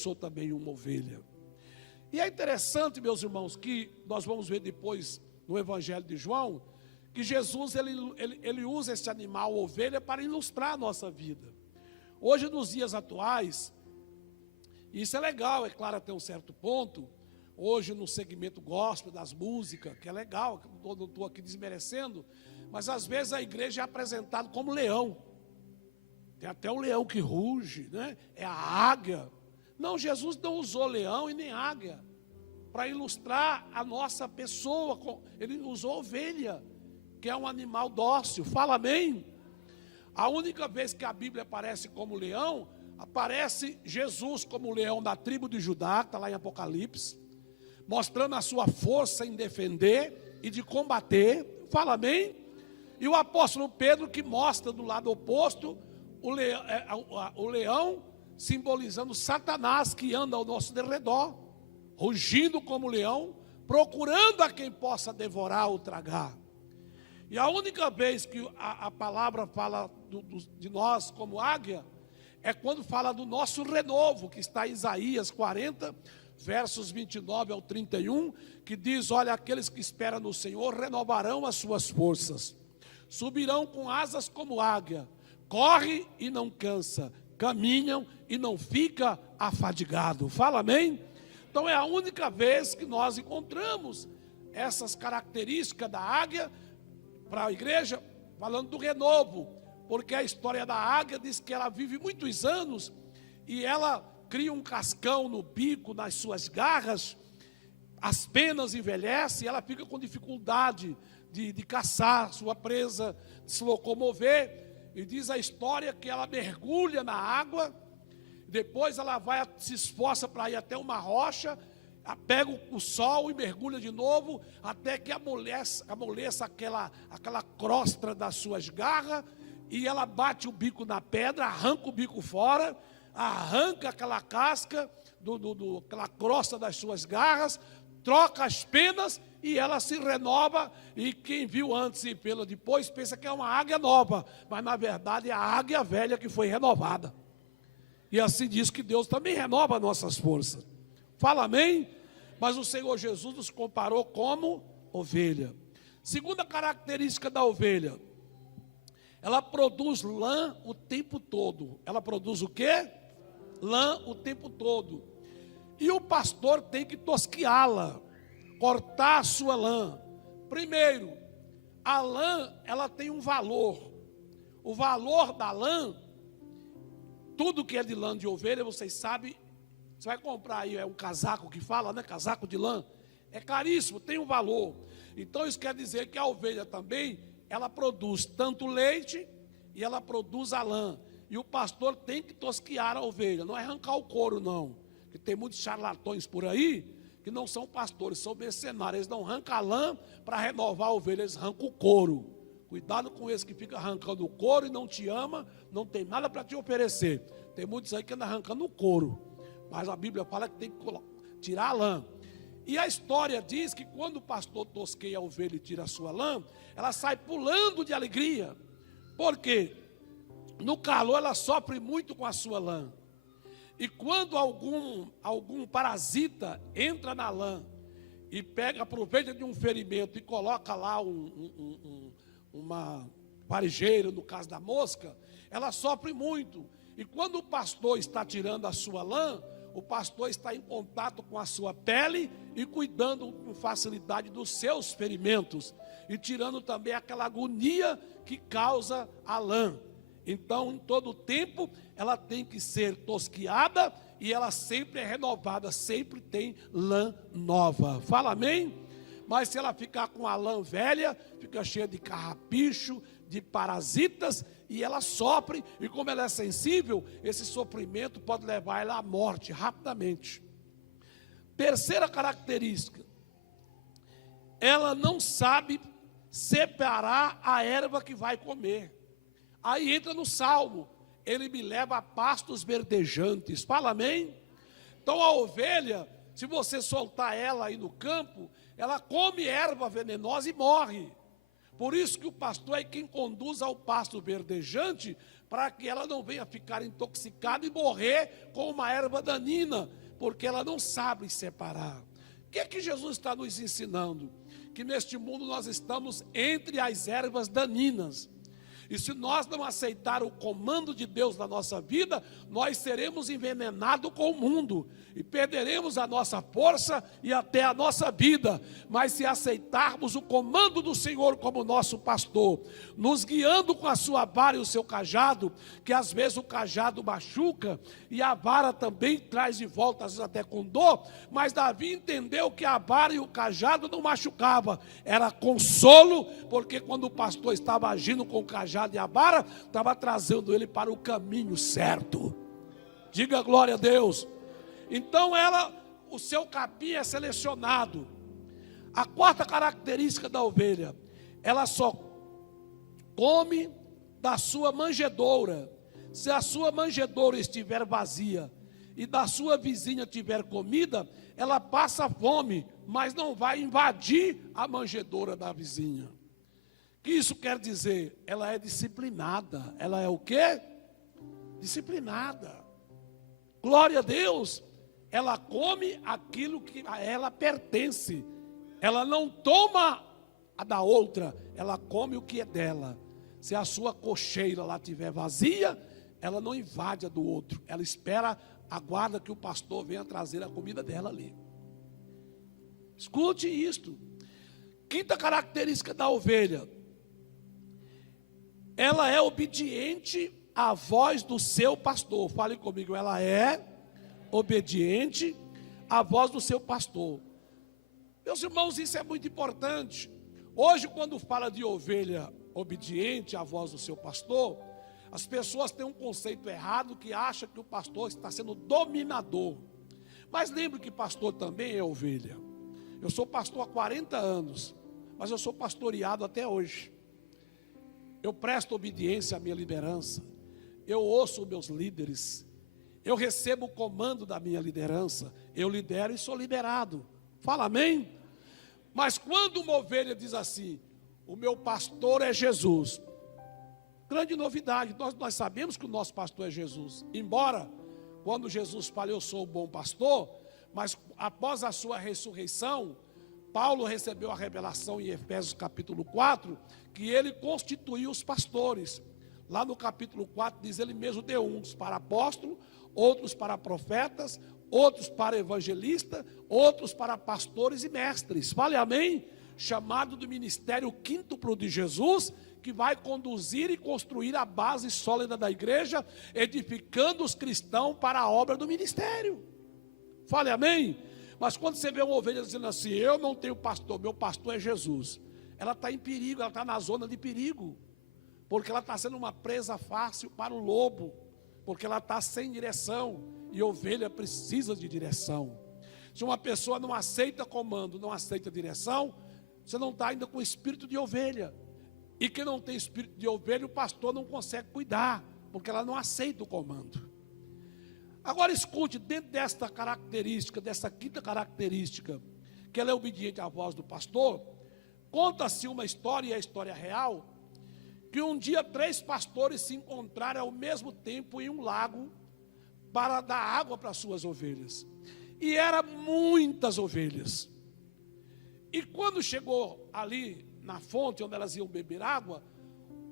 sou também uma ovelha. E é interessante, meus irmãos, que nós vamos ver depois no Evangelho de João, que Jesus ele usa esse animal, ovelha, para ilustrar a nossa vida. Hoje, nos dias atuais, isso é legal, é claro, até um certo ponto. Hoje, no segmento gospel das músicas, que é legal, não estou aqui desmerecendo, mas às vezes a igreja é apresentada como leão. Tem até o leão que ruge, né? É a águia. Não, Jesus não usou leão e nem águia para ilustrar a nossa pessoa. Ele usou ovelha, que é um animal dócil. Fala amém? A única vez que a Bíblia aparece como leão, aparece Jesus como leão da tribo de Judá, que está lá em Apocalipse, mostrando a sua força em defender e de combater. Fala amém? E o apóstolo Pedro, que mostra do lado oposto o leão, simbolizando Satanás, que anda ao nosso derredor, rugindo como leão, procurando a quem possa devorar ou tragar. E a única vez que a palavra fala de nós como águia, é quando fala do nosso renovo, que está em Isaías 40, versos 29 ao 31, que diz: olha, aqueles que esperam no Senhor renovarão as suas forças, subirão com asas como águia, corre e não cansa, caminham e não fica afadigado. Fala amém? Então é a única vez que nós encontramos essas características da águia para a igreja, falando do renovo, porque a história da águia diz que ela vive muitos anos e ela cria um cascão no bico, nas suas garras, as penas envelhecem e ela fica com dificuldade de caçar sua presa, de se locomover. E diz a história que ela mergulha na água, depois ela se esforça para ir até uma rocha, pega o sol e mergulha de novo, até que amoleça aquela crosta das suas garras, e ela bate o bico na pedra, arranca o bico fora, arranca aquela casca, aquela crosta das suas garras, troca as penas e ela se renova. E quem viu antes e pelo depois pensa que é uma águia nova, mas na verdade é a águia velha que foi renovada. E assim diz que Deus também renova nossas forças. Fala amém? Mas o Senhor Jesus nos comparou como ovelha. Segunda característica da ovelha: ela produz lã o tempo todo. Ela produz o quê? Lã o tempo todo. E o pastor tem que tosquiá-la, cortar a sua lã. Primeiro, a lã, ela tem um valor. O valor da lã, tudo que é de lã de ovelha, vocês sabem, você vai comprar aí, é um casaco que fala, né? Casaco de lã. É caríssimo, tem um valor. Então isso quer dizer que a ovelha também, ela produz tanto leite e ela produz a lã. E o pastor tem que tosquiar a ovelha, não é arrancar o couro não. Porque tem muitos charlatões por aí que não são pastores, são mercenários. Eles não arrancam a lã para renovar a ovelha, eles arrancam o couro. Cuidado com esse que fica arrancando o couro e não te ama, não tem nada para te oferecer. Tem muitos aí que andam arrancando o couro, mas a Bíblia fala que tem que tirar a lã. E a história diz que quando o pastor tosqueia a ovelha e tira a sua lã, ela sai pulando de alegria. Por quê? No calor ela sofre muito com a sua lã. E quando algum parasita entra na lã e aproveita de um ferimento e coloca lá uma varejeira, no caso da mosca, ela sofre muito. E quando o pastor está tirando a sua lã, o pastor está em contato com a sua pele e cuidando com facilidade dos seus ferimentos e tirando também aquela agonia que causa a lã. Então, em todo tempo, ela tem que ser tosquiada e ela sempre é renovada, sempre tem lã nova. Fala amém? Mas se ela ficar com a lã velha, fica cheia de carrapicho, de parasitas, e ela sofre, e como ela é sensível, esse sofrimento pode levar ela à morte rapidamente. Terceira característica: ela não sabe separar a erva que vai comer. Aí entra no Salmo: ele me leva a pastos verdejantes. Fala amém? Então a ovelha, se você soltar ela aí no campo, ela come erva venenosa e morre. Por isso que o pastor é quem conduz ao pasto verdejante, para que ela não venha ficar intoxicada e morrer com uma erva danina, porque ela não sabe separar. O que é que Jesus está nos ensinando? Que neste mundo nós estamos entre as ervas daninas. E se nós não aceitar o comando de Deus na nossa vida, nós seremos envenenados com o mundo e perderemos a nossa força e até a nossa vida. Mas se aceitarmos o comando do Senhor como nosso pastor, nos guiando com a sua vara e o seu cajado, que às vezes o cajado machuca e a vara também traz de volta, às vezes até com dor, mas Davi entendeu que a vara e o cajado não machucava, era consolo, porque quando o pastor estava agindo com o cajado e a vara, estava trazendo ele para o caminho certo. Diga glória a Deus. Então o seu capim é selecionado. A quarta característica da ovelha, ela só come da sua manjedoura. Se a sua manjedoura estiver vazia e da sua vizinha tiver comida, ela passa fome, mas não vai invadir a manjedoura da vizinha. O que isso quer dizer? Ela é disciplinada. Ela é o quê? Disciplinada. Glória a Deus. Ela come aquilo que a ela pertence. Ela não toma a da outra, ela come o que é dela. Se a sua cocheira lá estiver vazia, ela não invade a do outro. Ela espera, aguarda que o pastor venha trazer a comida dela ali. Escute isto. Quinta característica da ovelha. Ela é obediente à voz do seu pastor. Fale comigo, ela é obediente à voz do seu pastor. Meus irmãos, isso é muito importante. Hoje, quando fala de ovelha obediente à voz do seu pastor, as pessoas têm um conceito errado que acha que o pastor está sendo dominador. Mas lembre que pastor também é ovelha. Eu sou pastor há 40 anos, mas eu sou pastoreado até hoje. Eu presto obediência à minha liderança. Eu ouço meus líderes. Eu recebo o comando da minha liderança. Eu lidero e sou liderado. Fala amém? Mas quando uma ovelha diz assim, o meu pastor é Jesus. Grande novidade, nós sabemos que o nosso pastor é Jesus. Embora, quando Jesus fala, eu sou o bom pastor, mas após a sua ressurreição, Paulo recebeu a revelação em Efésios capítulo 4, que ele constituiu os pastores. Lá no capítulo 4 diz, ele mesmo deu uns para apóstolos, outros para profetas, outros para evangelistas, outros para pastores e mestres. Fale amém? Chamado do ministério quíntuplo de Jesus, que vai conduzir e construir a base sólida da igreja, edificando os cristãos para a obra do ministério. Fale amém? Mas quando você vê uma ovelha dizendo assim, eu não tenho pastor, meu pastor é Jesus, ela está em perigo, ela está na zona de perigo, porque ela está sendo uma presa fácil para o lobo, porque ela está sem direção, e ovelha precisa de direção. Se uma pessoa não aceita comando, não aceita direção, você não está ainda com espírito de ovelha. E quem não tem espírito de ovelha, o pastor não consegue cuidar, porque ela não aceita o comando. Agora escute, dentro desta característica, dessa quinta característica, que ela é obediente à voz do pastor, conta-se uma história, e a história real, que um dia 3 pastores se encontraram ao mesmo tempo em um lago, para dar água para as suas ovelhas. E eram muitas ovelhas. E quando chegou ali na fonte onde elas iam beber água,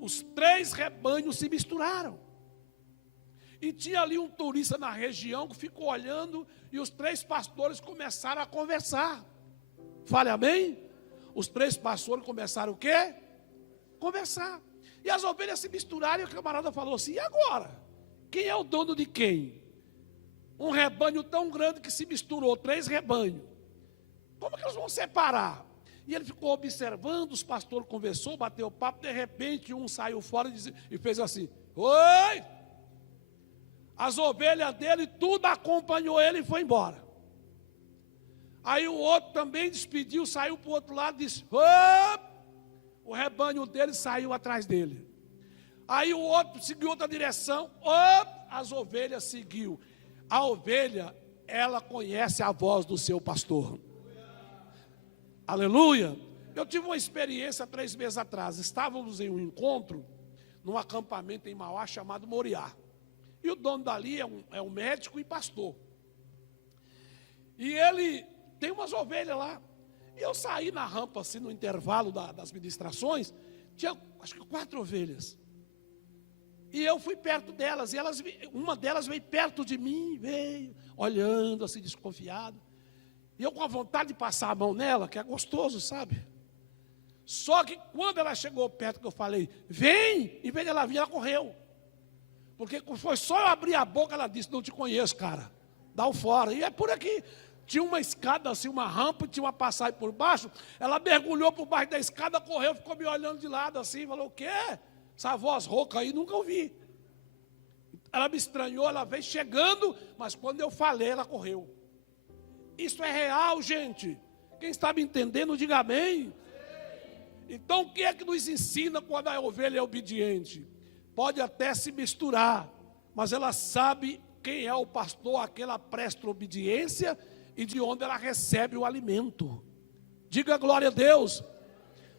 os 3 rebanhos se misturaram. E tinha ali um turista na região que ficou olhando, e os 3 pastores começaram a conversar. Fale amém? Os 3 pastores começaram o quê? Conversar. E as ovelhas se misturaram, e o camarada falou assim, e agora? Quem é o dono de quem? Um rebanho tão grande que se misturou, 3 rebanhos. Como que eles vão separar? E ele ficou observando, os pastores conversou, bateu papo, de repente um saiu fora e fez assim, oi! As ovelhas dele, tudo acompanhou ele e foi embora. Aí o outro também despediu, saiu para o outro lado e disse, oi! O rebanho dele saiu atrás dele. Aí o outro seguiu outra direção, as ovelhas seguiu. A ovelha, ela conhece a voz do seu pastor. Aleluia. Eu tive uma experiência 3 meses atrás. Estávamos em um encontro num acampamento em Mauá chamado Moriá. E o dono dali é um médico e pastor. E ele tem umas ovelhas lá. E eu saí na rampa, assim, no intervalo das ministrações, tinha acho que 4 ovelhas. E eu fui perto delas, e uma delas veio perto de mim, veio olhando assim, desconfiado. E eu com a vontade de passar a mão nela, que é gostoso, sabe? Só que quando ela chegou perto, que eu falei, vem, em vez de ela vir, ela correu. Porque foi só eu abrir a boca, ela disse, não te conheço, cara, dá o fora. E é por aqui. Tinha uma escada assim, uma rampa, tinha uma passagem por baixo. Ela mergulhou por baixo da escada, correu, ficou me olhando de lado assim, falou, o quê? Essa voz rouca aí, nunca ouvi. Ela me estranhou, ela veio chegando, mas quando eu falei, ela correu. Isso é real, gente. Quem está me entendendo, diga amém. Então, o que é que nos ensina quando a ovelha é obediente? Pode até se misturar, mas ela sabe quem é o pastor a quem ela presta obediência e de onde ela recebe o alimento. Diga glória a Deus.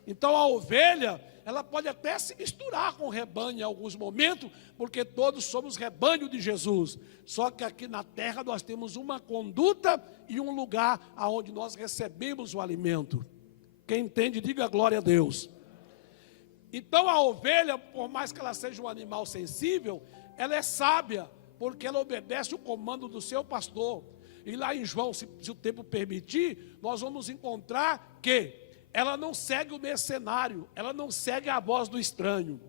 Então a ovelha, ela pode até se misturar com o rebanho em alguns momentos, porque todos somos rebanho de Jesus. Só que aqui na terra nós temos uma conduta e um lugar aonde nós recebemos o alimento. Quem entende, diga glória a Deus. Então a ovelha, por mais que ela seja um animal sensível, ela é sábia, porque ela obedece o comando do seu pastor. E lá em João, se o tempo permitir, nós vamos encontrar que ela não segue o mercenário, ela não segue a voz do estranho.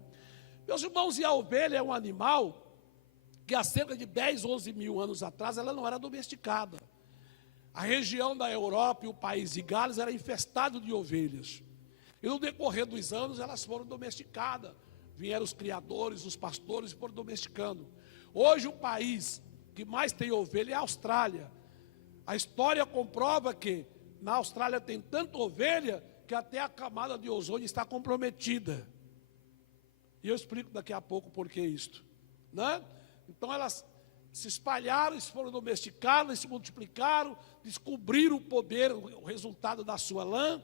Meus irmãos, e a ovelha é um animal que há cerca de 10, 11 mil anos atrás, ela não era domesticada. A região da Europa e o país de Gales era infestado de ovelhas. E no decorrer dos anos, elas foram domesticadas. Vieram os criadores, os pastores e foram domesticando. Hoje o país que mais tem ovelha é a Austrália. A história comprova que na Austrália tem tanta ovelha que até a camada de ozônio está comprometida. E eu explico daqui a pouco por que isto, né? Então elas se espalharam, foram domesticadas, se multiplicaram, descobriram o poder, o resultado da sua lã,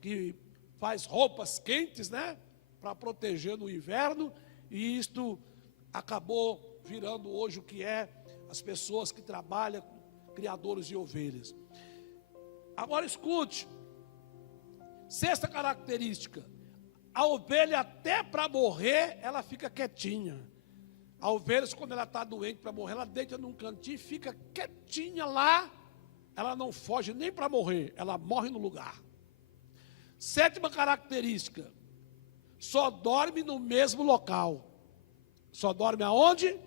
que faz roupas quentes, né? Para proteger no inverno, e isto acabou virando hoje o que é as pessoas que trabalham, criadores de ovelhas. Agora escute, sexta característica, a ovelha até para morrer, ela fica quietinha. A ovelha, quando ela está doente para morrer, ela deita num cantinho e fica quietinha lá, ela não foge nem para morrer, ela morre no lugar. Sétima característica, só dorme no mesmo local. Só dorme aonde?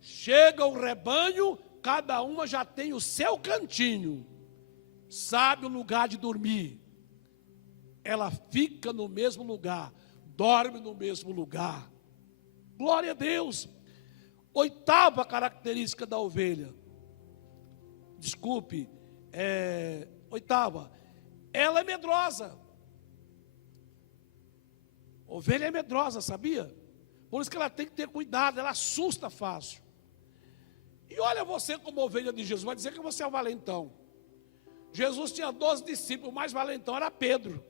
Chega o rebanho, cada uma já tem o seu cantinho, sabe o lugar de dormir. Ela fica no mesmo lugar, dorme no mesmo lugar. Glória a Deus. Oitava característica da ovelha. Desculpe, oitava, ela é medrosa. Ovelha é medrosa, sabia? Por isso que ela tem que ter cuidado, ela assusta fácil. E olha você como ovelha de Jesus, vai dizer que você é um valentão. Jesus tinha 12 discípulos, o mais valentão era Pedro.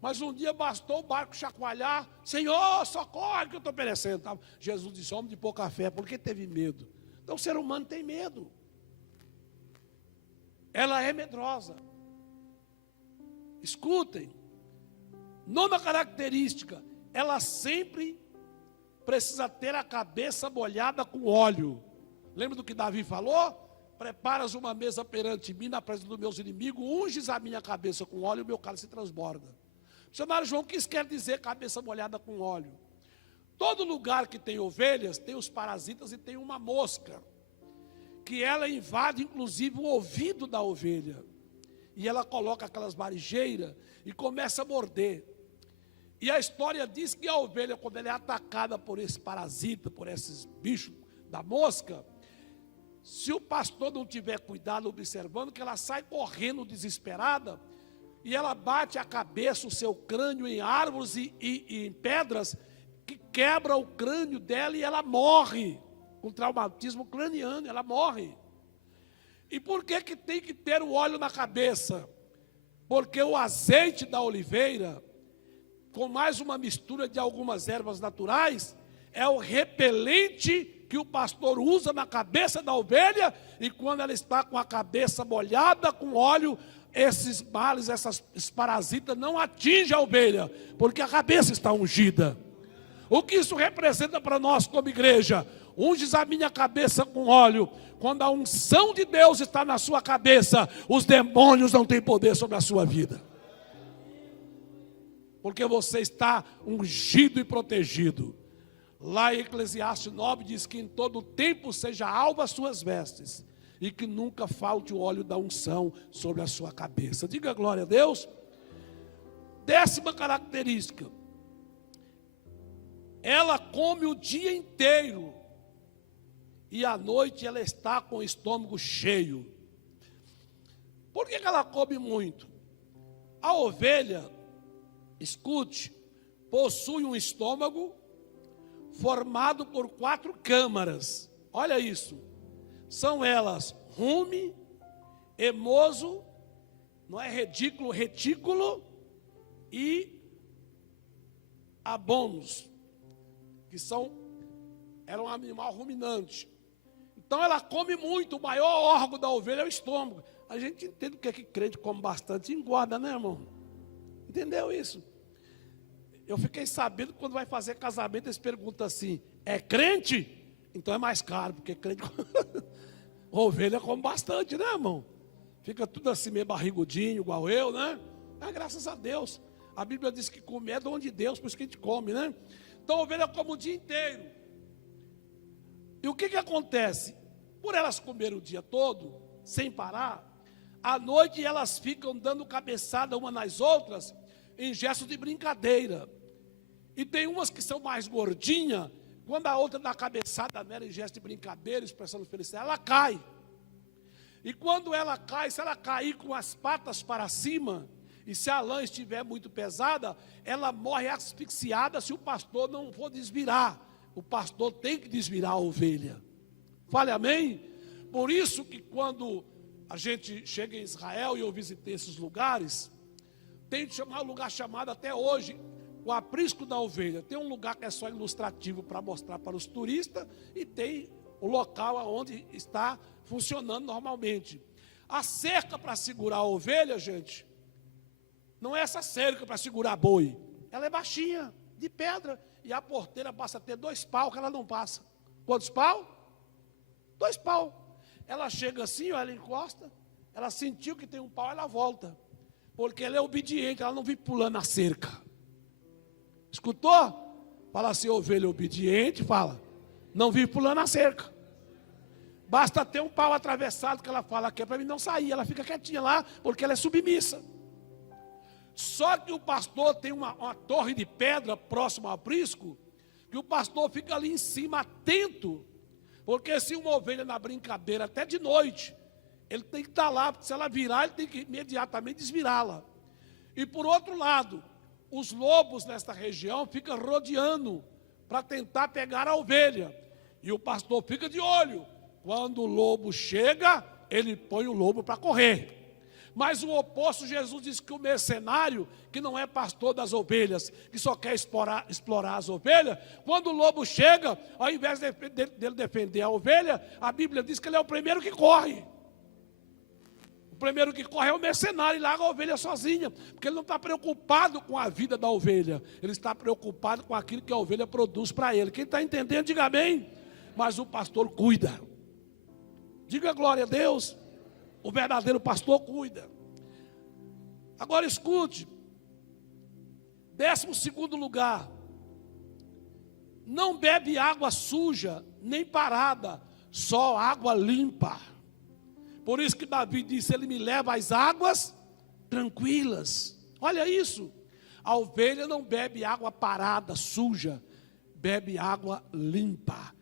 Mas um dia bastou o barco chacoalhar, Senhor, socorre que eu estou perecendo. Jesus disse, homem de pouca fé, por que teve medo? Então o ser humano tem medo. Ela é medrosa. Escutem. Nona característica, ela sempre precisa ter a cabeça molhada com óleo. Lembra do que Davi falou? Preparas uma mesa perante mim, na presença dos meus inimigos, unges a minha cabeça com óleo e o meu cálice se transborda. Missionário João, o que isso quer dizer cabeça molhada com óleo? Todo lugar que tem ovelhas, tem os parasitas e tem uma mosca, que ela invade inclusive o ouvido da ovelha. E ela coloca aquelas varejeiras e começa a morder. E a história diz que a ovelha, quando ela é atacada por esse parasita, por esses bichos da mosca, se o pastor não tiver cuidado observando, que ela sai correndo desesperada, e ela bate a cabeça, o seu crânio em árvores e em pedras, que quebra o crânio dela e ela morre, com traumatismo craniano, ela morre. E por que que tem que ter o óleo na cabeça? Porque o azeite da oliveira com mais uma mistura de algumas ervas naturais, é o repelente que o pastor usa na cabeça da ovelha, e quando ela está com a cabeça molhada com óleo, esses males, esses parasitas não atingem a ovelha, porque a cabeça está ungida. O que isso representa para nós como igreja? Unges a minha cabeça com óleo. Quando a unção de Deus está na sua cabeça, os demônios não têm poder sobre a sua vida. Porque você está ungido e protegido. Lá em Eclesiastes 9 diz que em todo tempo seja alva as suas vestes, e que nunca falte o óleo da unção sobre a sua cabeça. Diga glória a Deus. 10ª característica: ela come o dia inteiro, e à noite ela está com o estômago cheio. Por que ela come muito? A ovelha, escute, possui um estômago formado por 4 câmaras. Olha isso. São elas rume, hemoso, não é ridículo, retículo e abônus, que era um animal ruminante. Então ela come muito. O maior órgão da ovelha é o estômago. A gente entende porque que crente come bastante e engorda, né, irmão? Entendeu isso? Eu fiquei sabendo que quando vai fazer casamento, eles perguntam assim: é crente? Então é mais caro, porque crente ovelha come bastante, né, irmão? Fica tudo assim meio barrigudinho, igual eu, né? Mas graças a Deus, a Bíblia diz que comer é dom de Deus, por isso que a gente come, né? Então a ovelha come o dia inteiro. E o que acontece? Por elas comerem o dia todo, sem parar, à noite elas ficam dando cabeçada umas nas outras, em gesto de brincadeira. E tem umas que são mais gordinhas, quando a outra dá cabeçada nela em gesto de brincadeira, expressando felicidade, ela cai. E quando ela cai, se ela cair com as patas para cima, e se a lã estiver muito pesada, ela morre asfixiada se o pastor não for desvirar. O pastor tem que desvirar a ovelha. Fale amém? Por isso que quando a gente chega em Israel e eu visitei esses lugares, tem um lugar chamado até hoje o aprisco da ovelha. Tem um lugar que é só ilustrativo para mostrar para os turistas, e tem o local onde está funcionando normalmente. A cerca para segurar a ovelha, gente, não é essa cerca para segurar boi. Ela é baixinha, de pedra, e a porteira passa a ter 2 pau que ela não passa. Quantos pau? 2 pau. Ela chega assim, ó, ela encosta, ela sentiu que tem um pau, ela volta. Porque ela é obediente, ela não vive pulando a cerca. Escutou? Fala assim: ovelha obediente, fala, não vive pulando a cerca. Basta ter um pau atravessado que ela fala que é para mim não sair. Ela fica quietinha lá, porque ela é submissa. Só que o pastor tem uma torre de pedra próximo ao aprisco, que o pastor fica ali em cima atento, porque se uma ovelha na brincadeira, até de noite, ele tem que estar lá, porque se ela virar, ele tem que imediatamente desvirá-la. E por outro lado, os lobos nesta região ficam rodeando para tentar pegar a ovelha. E o pastor fica de olho. Quando o lobo chega, ele põe o lobo para correr. Mas o oposto, Jesus diz que o mercenário, que não é pastor das ovelhas, que só quer explorar as ovelhas, quando o lobo chega, ao invés dele defender a ovelha, a Bíblia diz que ele é o primeiro que corre. O primeiro que corre é o mercenário, e larga a ovelha sozinha, porque ele não está preocupado com a vida da ovelha, ele está preocupado com aquilo que a ovelha produz para ele. Quem está entendendo, diga amém. Mas o pastor cuida. Diga glória a Deus. O verdadeiro pastor cuida. Agora escute. 12º lugar. Não bebe água suja, nem parada, só água limpa. Por isso que Davi disse: ele me leva às águas tranquilas. Olha isso. A ovelha não bebe água parada, suja, bebe água limpa.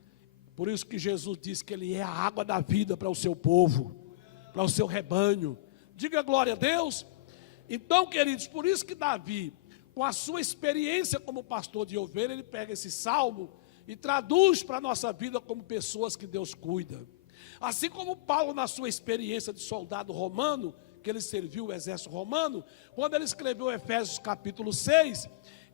Por isso que Jesus disse que ele é a água da vida para o seu povo, para o seu rebanho. Diga glória a Deus. Então, queridos, por isso que Davi, com a sua experiência como pastor de ovelha, ele pega esse salmo e traduz para a nossa vida como pessoas que Deus cuida. Assim como Paulo, na sua experiência de soldado romano, que ele serviu o exército romano, quando ele escreveu Efésios capítulo 6,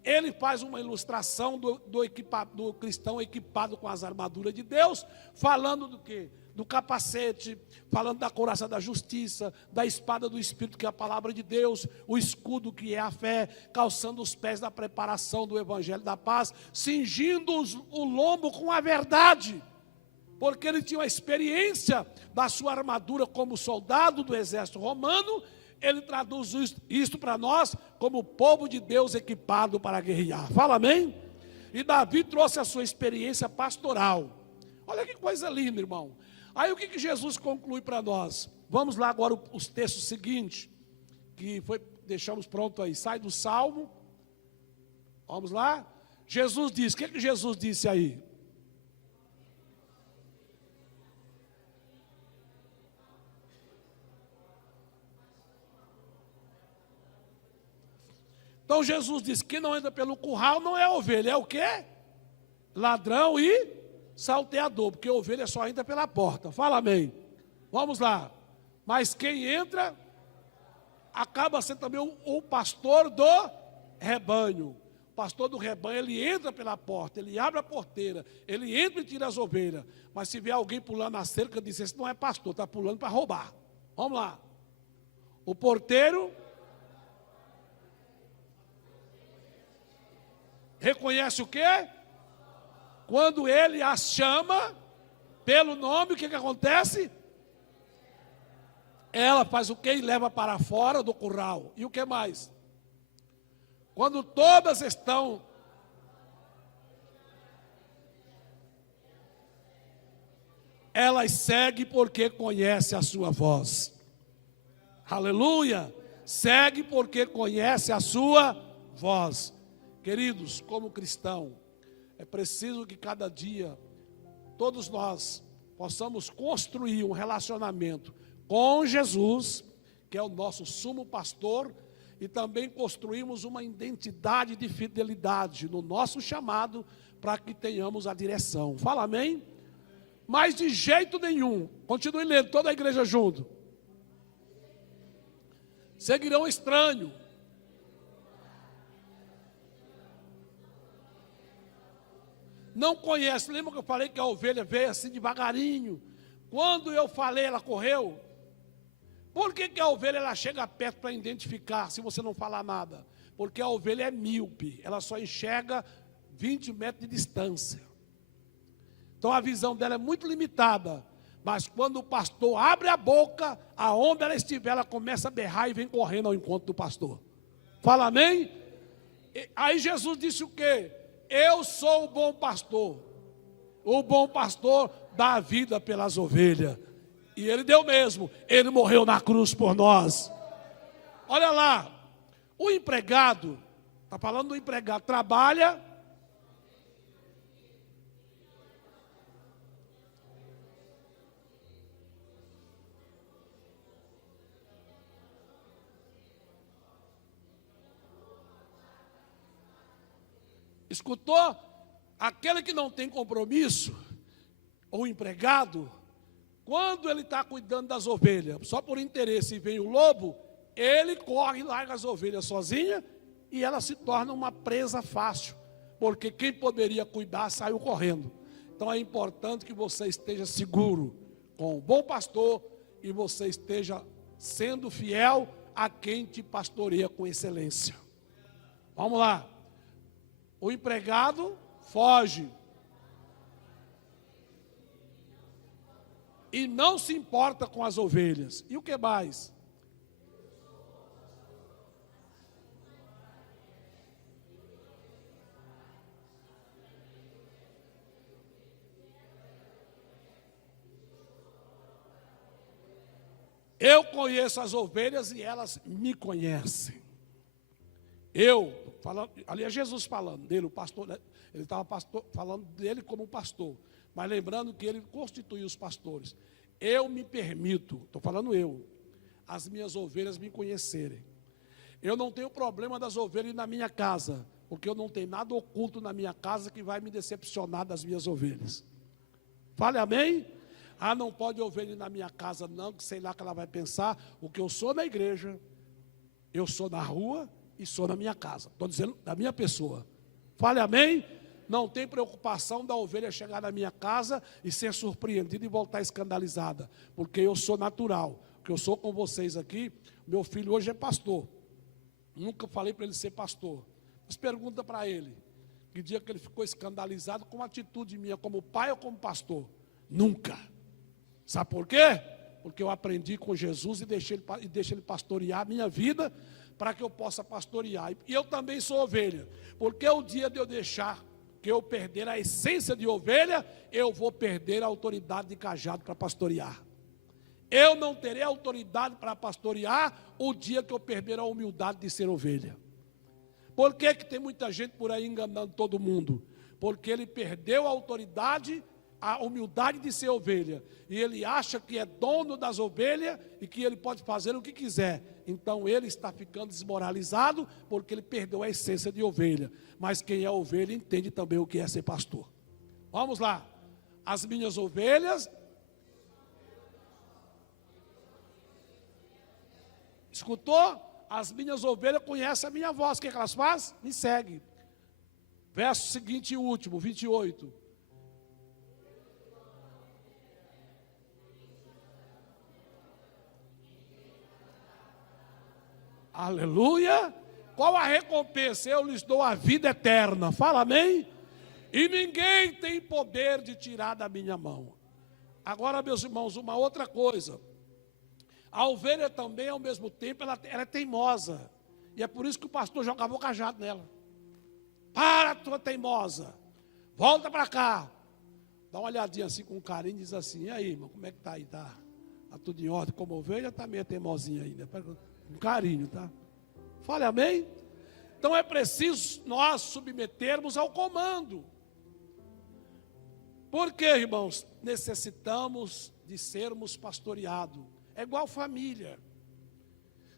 ele faz uma ilustração do cristão equipado com as armaduras de Deus, falando do quê? Do capacete, falando da couraça da justiça, da espada do Espírito, que é a palavra de Deus, o escudo, que é a fé, calçando os pés da preparação do Evangelho da paz, cingindo o lombo com a verdade, porque ele tinha a experiência da sua armadura como soldado do exército romano. Ele traduz isso para nós como povo de Deus equipado para guerrear. Fala amém? E Davi trouxe a sua experiência pastoral. Olha que coisa linda, irmão. Aí o que Jesus conclui para nós? Vamos lá agora os textos seguintes, que deixamos pronto aí. Sai do Salmo. Vamos lá. Jesus diz, o que Jesus disse aí? Então Jesus disse que não entra pelo curral não é ovelha, é o quê? Ladrão e salteador, porque ovelha só entra pela porta. Fala amém. Vamos lá. Mas quem entra acaba sendo também o pastor do rebanho. O pastor do rebanho, ele entra pela porta, ele abre a porteira, ele entra e tira as ovelhas. Mas se vier alguém pulando na cerca, diz: esse não é pastor, está pulando para roubar. Vamos lá. O porteiro reconhece o quê? Quando ele as chama pelo nome, o que acontece? Ela faz o quê? E leva para fora do curral. E o que mais? Quando todas estão... elas seguem porque conhece a sua voz. Aleluia! Segue porque conhece a sua voz. Queridos, como cristão, é preciso que cada dia todos nós possamos construir um relacionamento com Jesus, que é o nosso sumo pastor, e também construímos uma identidade de fidelidade no nosso chamado, para que tenhamos a direção. Fala amém? Mas de jeito nenhum, continue lendo, toda a igreja junto. Seguirão estranho. Não conhece. Lembra que eu falei que a ovelha veio assim devagarinho? Quando eu falei, ela correu. Por que a ovelha ela chega perto para identificar, se você não falar nada? Porque a ovelha é míope, ela só enxerga 20 metros de distância. Então a visão dela é muito limitada. Mas quando o pastor abre a boca, aonde ela estiver, ela começa a berrar e vem correndo ao encontro do pastor. Fala amém? Aí Jesus disse o quê? Eu sou o bom pastor. O bom pastor dá a vida pelas ovelhas. E ele deu mesmo. Ele morreu na cruz por nós. Olha lá. O empregado, está falando do empregado, trabalha. Escutou? Aquele que não tem compromisso, o empregado, quando ele está cuidando das ovelhas, só por interesse, e vem o lobo, ele corre e larga as ovelhas sozinha, e ela se torna uma presa fácil, porque quem poderia cuidar saiu correndo. Então é importante que você esteja seguro com o bom pastor, e você esteja sendo fiel a quem te pastoreia com excelência. Vamos lá. O empregado foge e não se importa com as ovelhas. E o que mais? Eu conheço as ovelhas e elas me conhecem. Ali é Jesus falando dele, o pastor, ele estava falando dele como pastor, mas lembrando que ele constituiu os pastores. Eu me permito, estou falando as minhas ovelhas me conhecerem. Eu não tenho problema das ovelhas na minha casa, porque eu não tenho nada oculto na minha casa que vai me decepcionar das minhas ovelhas. Fale amém? Ah, não pode ovelha na minha casa não, que sei lá que ela vai pensar. O que eu sou na igreja, eu sou na rua, e sou na minha casa. Estou dizendo da minha pessoa. Fale amém? Não tem preocupação da ovelha chegar na minha casa e ser surpreendida e voltar escandalizada, porque eu sou natural, porque eu sou com vocês aqui. Meu filho hoje é pastor. Nunca falei para ele ser pastor. Mas pergunta para ele, que dia que ele ficou escandalizado com a atitude minha como pai ou como pastor? Nunca. Sabe por quê? Porque eu aprendi com Jesus e deixei ele pastorear a minha vida, para que eu possa pastorear. E eu também sou ovelha, porque o dia de eu deixar que eu perder a essência de ovelha, eu vou perder a autoridade de cajado para pastorear. Eu não terei autoridade para pastorear o dia que eu perder a humildade de ser ovelha. Por que tem muita gente por aí enganando todo mundo? Porque ele perdeu a autoridade, a humildade de ser ovelha, e ele acha que é dono das ovelhas e que ele pode fazer o que quiser. Então ele está ficando desmoralizado, porque ele perdeu a essência de ovelha. Mas quem é ovelha entende também o que é ser pastor. Vamos lá. As minhas ovelhas, escutou? As minhas ovelhas conhecem a minha voz. O que elas fazem? Me seguem. Verso seguinte e último, 28. Aleluia. Qual a recompensa? Eu lhes dou a vida eterna. Fala amém? E ninguém tem poder de tirar da minha mão. Agora, meus irmãos, uma outra coisa. A ovelha também, ao mesmo tempo, ela é teimosa. E é por isso que o pastor jogava o cajado nela. Para, tua teimosa. Volta para cá. Dá uma olhadinha assim com carinho e diz assim: e aí, irmão, como é que está aí? Tá tudo em ordem? Como ovelha, está meio teimosinha ainda. Com carinho, tá? Fale amém? Então é preciso nós submetermos ao comando. Por quê, irmãos? Necessitamos de sermos pastoreados. É igual família.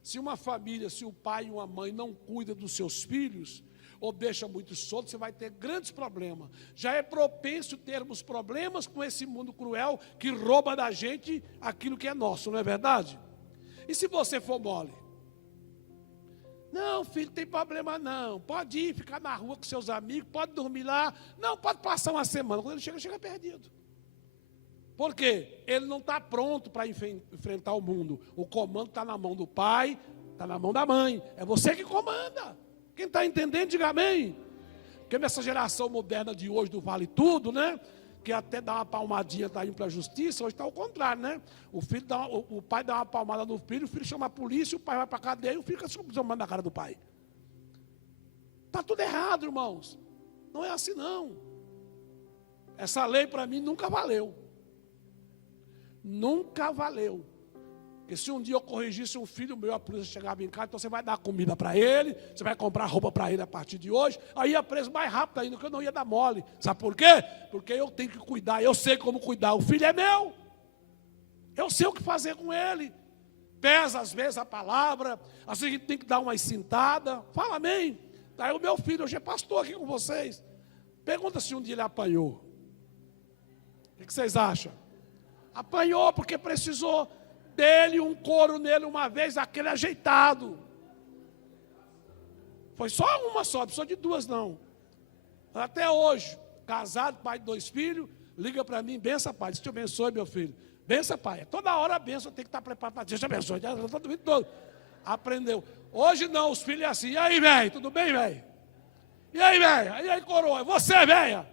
Se uma família, se o pai e uma mãe não cuidam dos seus filhos, ou deixa muito solto, você vai ter grandes problemas. Já é propenso termos problemas com esse mundo cruel que rouba da gente aquilo que é nosso, não é verdade? E se você for mole? Não, filho, tem problema não. Pode ir ficar na rua com seus amigos, pode dormir lá. Não, pode passar uma semana. Quando ele chega perdido. Por quê? Ele não está pronto para enfrentar o mundo. O comando está na mão do pai, está na mão da mãe. É você que comanda. Quem está entendendo, diga amém. Porque nessa geração moderna de hoje do vale tudo, né? Que até dá uma palmadinha, está indo para a justiça, hoje está ao contrário, né? O pai dá uma palmada no filho, o filho chama a polícia, o pai vai para a cadeia e o filho fica chamando na cara do pai. Está tudo errado, irmãos. Não é assim não. Essa lei para mim nunca valeu. Nunca valeu. Porque se um dia eu corrigisse um filho meu, a polícia chegava em casa, então você vai dar comida para ele, você vai comprar roupa para ele a partir de hoje, aí ia preso mais rápido ainda, porque eu não ia dar mole. Sabe por quê? Porque eu tenho que cuidar, eu sei como cuidar. O filho é meu, eu sei o que fazer com ele. Pesa às vezes a palavra, às vezes a gente tem que dar uma cintada. Fala amém. Aí o meu filho hoje é pastor aqui com vocês. Pergunta se um dia ele apanhou. O que vocês acham? Apanhou porque precisou dele um couro nele uma vez, aquele ajeitado. Foi só uma só, não precisou de duas não. Até hoje, casado, pai de 2 filhos, liga para mim, benção pai, Deus te abençoe meu filho. Benção pai, toda hora a benção, tem que estar preparado para Deus te abençoe. Todo. Aprendeu. Hoje não, os filhos é assim, e aí velho, tudo bem velho? E aí velho? E aí coroa, você velha?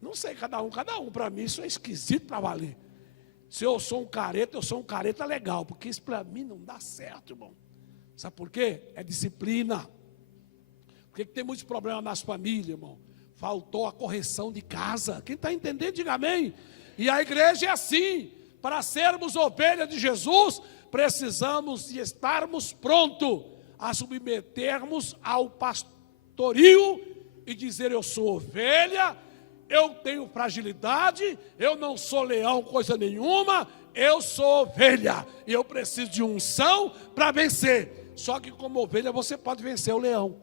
Não sei, cada um, para mim isso é esquisito para valer. Se eu sou um careta, eu sou um careta legal, porque isso para mim não dá certo, irmão. Sabe por quê? É disciplina. Porque tem muitos problemas nas famílias, irmão. Faltou a correção de casa. Quem está entendendo, diga amém. E a igreja é assim. Para sermos ovelhas de Jesus, precisamos de estarmos prontos a submetermos ao pastorio e dizer: eu sou ovelha, eu tenho fragilidade, eu não sou leão, coisa nenhuma, eu sou ovelha, e eu preciso de unção para vencer. Só que como ovelha você pode vencer o leão.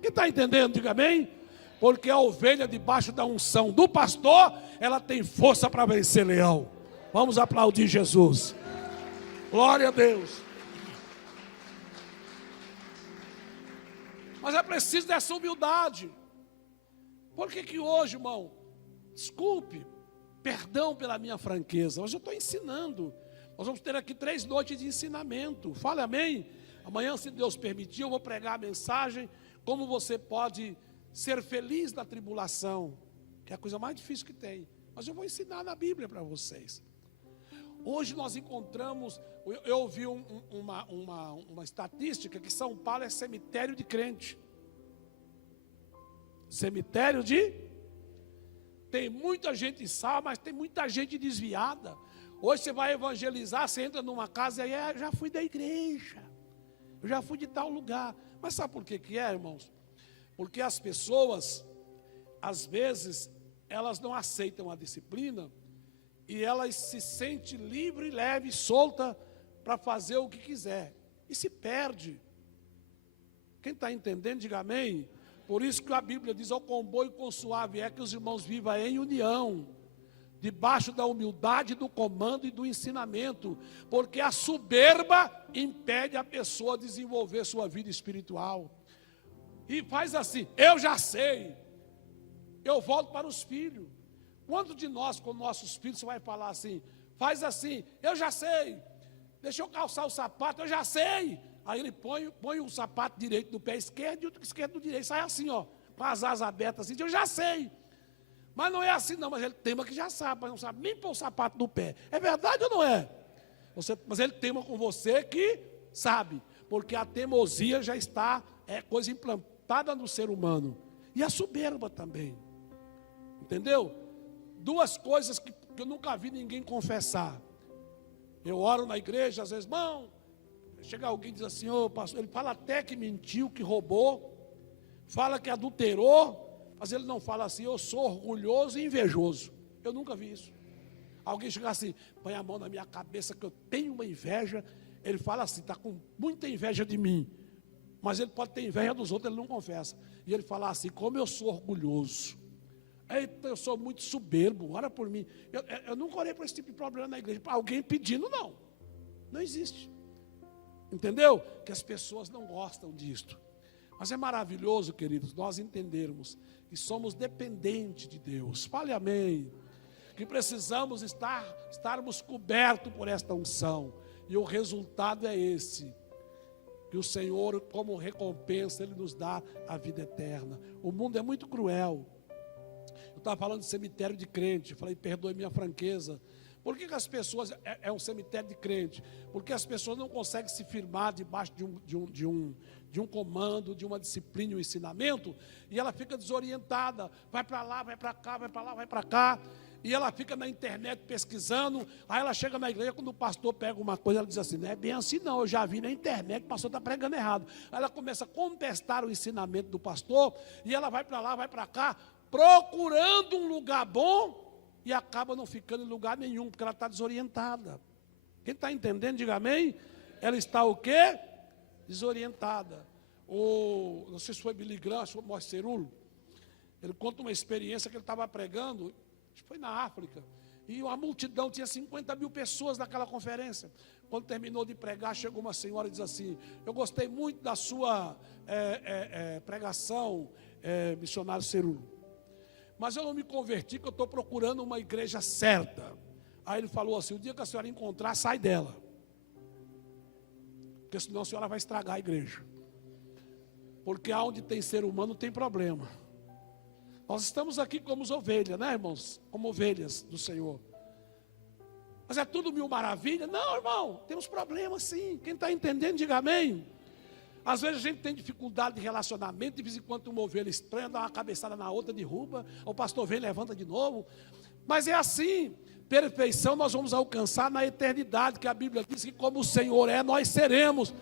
Quem está entendendo, diga amém? Porque a ovelha debaixo da unção do pastor, ela tem força para vencer leão. Vamos aplaudir Jesus. Glória a Deus. Mas é preciso dessa humildade. Por que hoje, irmão, desculpe, perdão pela minha franqueza, mas eu estou ensinando. Nós vamos ter aqui 3 noites de ensinamento. Fale amém. Amanhã, se Deus permitir, eu vou pregar a mensagem como você pode ser feliz na tribulação, que é a coisa mais difícil que tem. Mas eu vou ensinar na Bíblia para vocês. Hoje nós encontramos, eu ouvi uma estatística que São Paulo é cemitério de crente. Cemitério de... Tem muita gente salva, mas tem muita gente desviada. Hoje você vai evangelizar, você entra numa casa e aí, eu já fui da igreja, eu já fui de tal lugar. Mas sabe por que é, irmãos? Porque as pessoas, às vezes, elas não aceitam a disciplina e elas se sentem livre, leve, solta para fazer o que quiser. E se perde. Quem está entendendo, diga amém. Por isso que a Bíblia diz, ao comboio com suave é que os irmãos vivam em união, debaixo da humildade, do comando e do ensinamento, porque a soberba impede a pessoa a desenvolver sua vida espiritual. E faz assim, eu já sei, eu volto para os filhos. Quanto de nós, com nossos filhos, você vai falar assim, faz assim, eu já sei, deixa eu calçar o sapato, eu já sei. Aí ele põe o sapato direito no pé esquerdo e o esquerdo no direito, sai assim, ó, com as asas abertas assim, eu já sei. Mas não é assim não, mas ele teima que já sabe, mas não sabe nem pôr o sapato no pé. É verdade ou não é? Mas ele teima com você que sabe, porque a teimosia já está, é coisa implantada no ser humano. E a soberba também. Entendeu? 2 coisas que eu nunca vi ninguém confessar. Eu oro na igreja, às vezes, irmão, chega alguém e diz assim, ô pastor, ele fala até que mentiu, que roubou, fala que adulterou, mas ele não fala assim, eu sou orgulhoso e invejoso. Eu nunca vi isso. Alguém chegar assim, põe a mão na minha cabeça que eu tenho uma inveja, ele fala assim, está com muita inveja de mim, mas ele pode ter inveja dos outros, ele não confessa. E ele fala assim, como eu sou orgulhoso, eita, eu sou muito soberbo, ora por mim. Eu nunca orei por esse tipo de problema na igreja, para alguém pedindo, não existe. Entendeu? Que as pessoas não gostam disto. Mas é maravilhoso, queridos, nós entendermos que somos dependentes de Deus. Fale amém. Que precisamos estarmos cobertos por esta unção. E o resultado é esse. Que o Senhor, como recompensa, Ele nos dá a vida eterna. O mundo é muito cruel. Eu estava falando de cemitério de crente. Falei, perdoe minha franqueza. Por que as pessoas, é um cemitério de crente? Porque as pessoas não conseguem se firmar debaixo de um comando, de uma disciplina, um ensinamento, e ela fica desorientada, vai para lá, vai para cá, vai para lá, vai para cá, e ela fica na internet pesquisando, aí ela chega na igreja, quando o pastor pega uma coisa, ela diz assim, não é bem assim não, eu já vi na internet, o pastor está pregando errado. Aí ela começa a contestar o ensinamento do pastor, e ela vai para lá, vai para cá, procurando um lugar bom, e acaba não ficando em lugar nenhum, porque ela está desorientada. Quem está entendendo, diga amém. Ela está o quê? Desorientada. Não sei se foi Billy Graham, se foi Moisés Cerulo, ele conta uma experiência que ele estava pregando, acho que foi na África, e a multidão, tinha 50 mil pessoas naquela conferência. Quando terminou de pregar, chegou uma senhora e diz assim, eu gostei muito da sua pregação, missionário Cerulo, mas eu não me converti, que eu estou procurando uma igreja certa. Aí ele falou assim, o dia que a senhora encontrar, sai dela, porque senão a senhora vai estragar a igreja, porque onde tem ser humano tem problema. Nós estamos aqui como ovelhas, né, irmãos? Como ovelhas do Senhor. Mas é tudo mil maravilhas? Não, irmão, temos problemas sim. Quem está entendendo, diga amém. Às vezes a gente tem dificuldade de relacionamento, de vez em quando uma ovelha estranha, dá uma cabeçada na outra, derruba, o pastor vem e levanta de novo. Mas é assim, perfeição nós vamos alcançar na eternidade, que a Bíblia diz que como o Senhor é, nós seremos.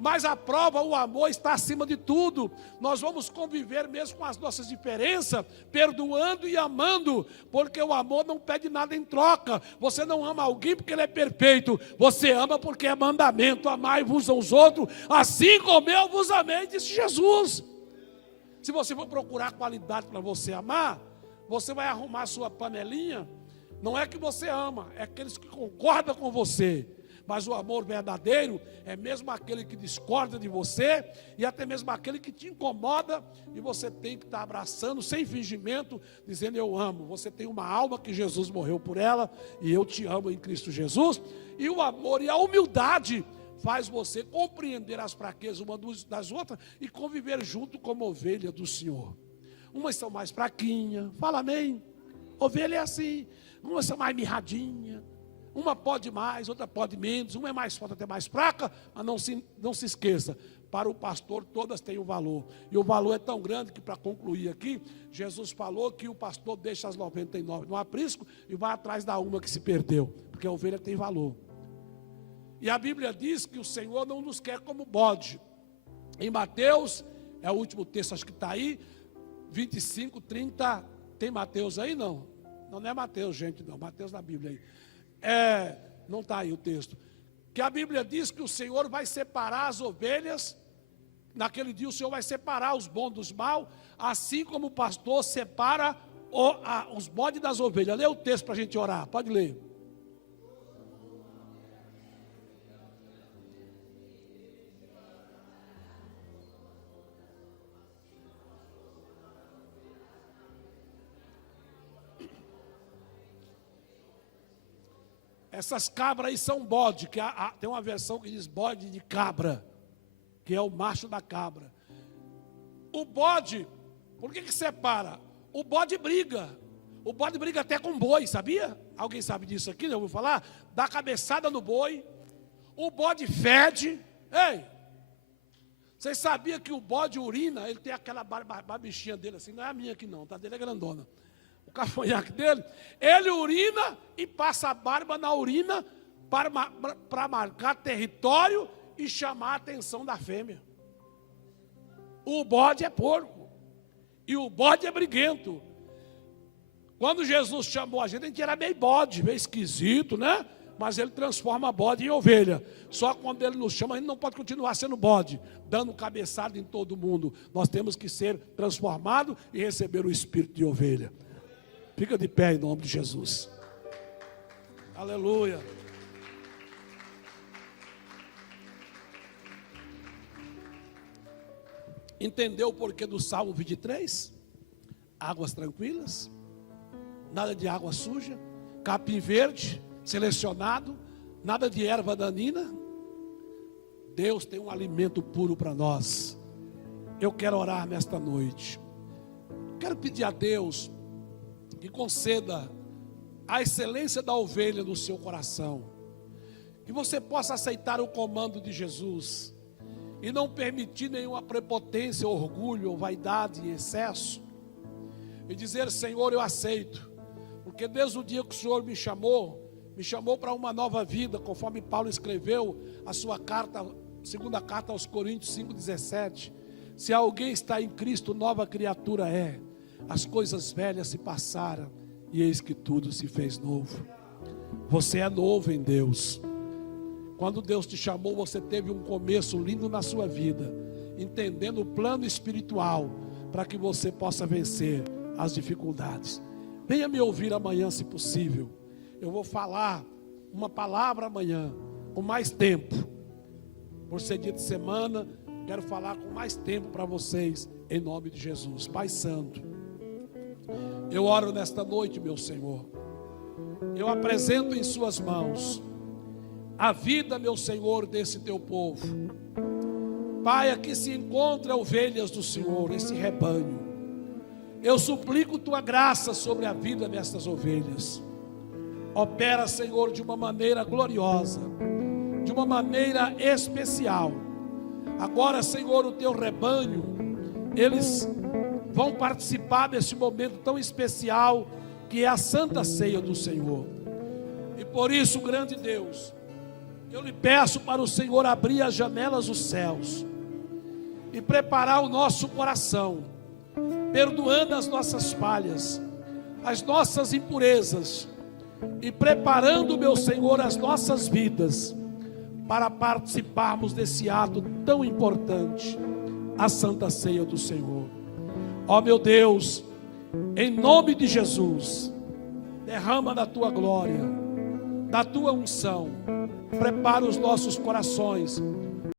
Mas a prova, o amor está acima de tudo. Nós vamos conviver mesmo com as nossas diferenças, perdoando e amando, porque o amor não pede nada em troca. Você não ama alguém porque ele é perfeito, você ama porque é mandamento, amai-vos aos outros, assim como eu vos amei, disse Jesus. Se você for procurar qualidade para você amar, você vai arrumar a sua panelinha, não é que você ama, é aqueles que concordam com você. Mas o amor verdadeiro é mesmo aquele que discorda de você e até mesmo aquele que te incomoda, e você tem que estar abraçando sem fingimento, dizendo: eu amo. Você tem uma alma que Jesus morreu por ela e eu te amo em Cristo Jesus. E o amor e a humildade faz você compreender as fraquezas uma das outras e conviver junto como ovelha do Senhor. Umas são mais fraquinhas, fala amém. Ovelha é assim, umas são mais mirradinhas, uma pode mais, outra pode menos, uma é mais forte, até mais fraca, mas não se esqueça, para o pastor todas têm um valor, e o valor é tão grande que, para concluir aqui, Jesus falou que o pastor deixa as 99 no aprisco e vai atrás da uma que se perdeu, porque a ovelha tem valor. E a Bíblia diz que o Senhor não nos quer como bode. Em Mateus, é o último texto, acho que está aí, 25, 30, tem Mateus aí? Não é Mateus, gente, não, Mateus na Bíblia aí. Não está aí o texto. Que a Bíblia diz que o Senhor vai separar as ovelhas, naquele dia o Senhor vai separar os bons dos maus, assim como o pastor separa os bodes das ovelhas. Lê o texto para a gente orar, pode ler. Essas cabras aí são bode, que tem uma versão que diz bode de cabra, que é o macho da cabra. O bode, por que separa? O bode briga até com boi, sabia? Alguém sabe disso aqui, eu vou falar? Dá cabeçada no boi, o bode fede. Ei, vocês sabiam que o bode urina, ele tem aquela barbichinha dele assim, não é a minha aqui não, tá? Dele é grandona. O cavanhaque dele, ele urina e passa a barba na urina para marcar território e chamar a atenção da fêmea. O bode é porco e o bode é briguento. Quando Jesus chamou a gente era meio bode, meio esquisito, né? Mas ele transforma bode em ovelha. Só quando ele nos chama, a gente não pode continuar sendo bode, dando cabeçada em todo mundo. Nós temos que ser transformados e receber o espírito de ovelha. Fica de pé em nome de Jesus. Aleluia. Entendeu o porquê do Salmo 23? Águas tranquilas, nada de água suja, capim verde, selecionado, nada de erva danina. Deus tem um alimento puro para nós. Eu quero orar nesta noite. Quero pedir a Deus que conceda a excelência da ovelha no seu coração, que você possa aceitar o comando de Jesus e não permitir nenhuma prepotência, orgulho ou vaidade em excesso, e dizer: Senhor, eu aceito, porque desde o dia que o Senhor me chamou para uma nova vida, conforme Paulo escreveu a sua carta, segunda carta aos Coríntios 5,17, se alguém está em Cristo, nova criatura é. As coisas velhas se passaram e eis que tudo se fez novo. Você é novo em Deus. Quando Deus te chamou, você teve um começo lindo na sua vida, entendendo o plano espiritual para que você possa vencer as dificuldades. Venha me ouvir amanhã, se possível. Eu vou falar uma palavra amanhã, com mais tempo. Por ser dia de semana, quero falar com mais tempo para vocês, em nome de Jesus. Pai Santo, eu oro nesta noite, meu Senhor. Eu apresento em suas mãos a vida, meu Senhor, desse teu povo. Pai, aqui se encontram ovelhas do Senhor, esse rebanho. Eu suplico tua graça sobre a vida destas ovelhas. Opera, Senhor, de uma maneira gloriosa, de uma maneira especial. Agora, Senhor, o teu rebanho, eles vão participar desse momento tão especial que é a Santa Ceia do Senhor. E por isso, grande Deus, eu lhe peço para o Senhor abrir as janelas dos céus e preparar o nosso coração, perdoando as nossas falhas, as nossas impurezas, e preparando, meu Senhor, as nossas vidas para participarmos desse ato tão importante, a Santa Ceia do Senhor. Ó meu Deus, em nome de Jesus, derrama da tua glória, da tua unção, prepara os nossos corações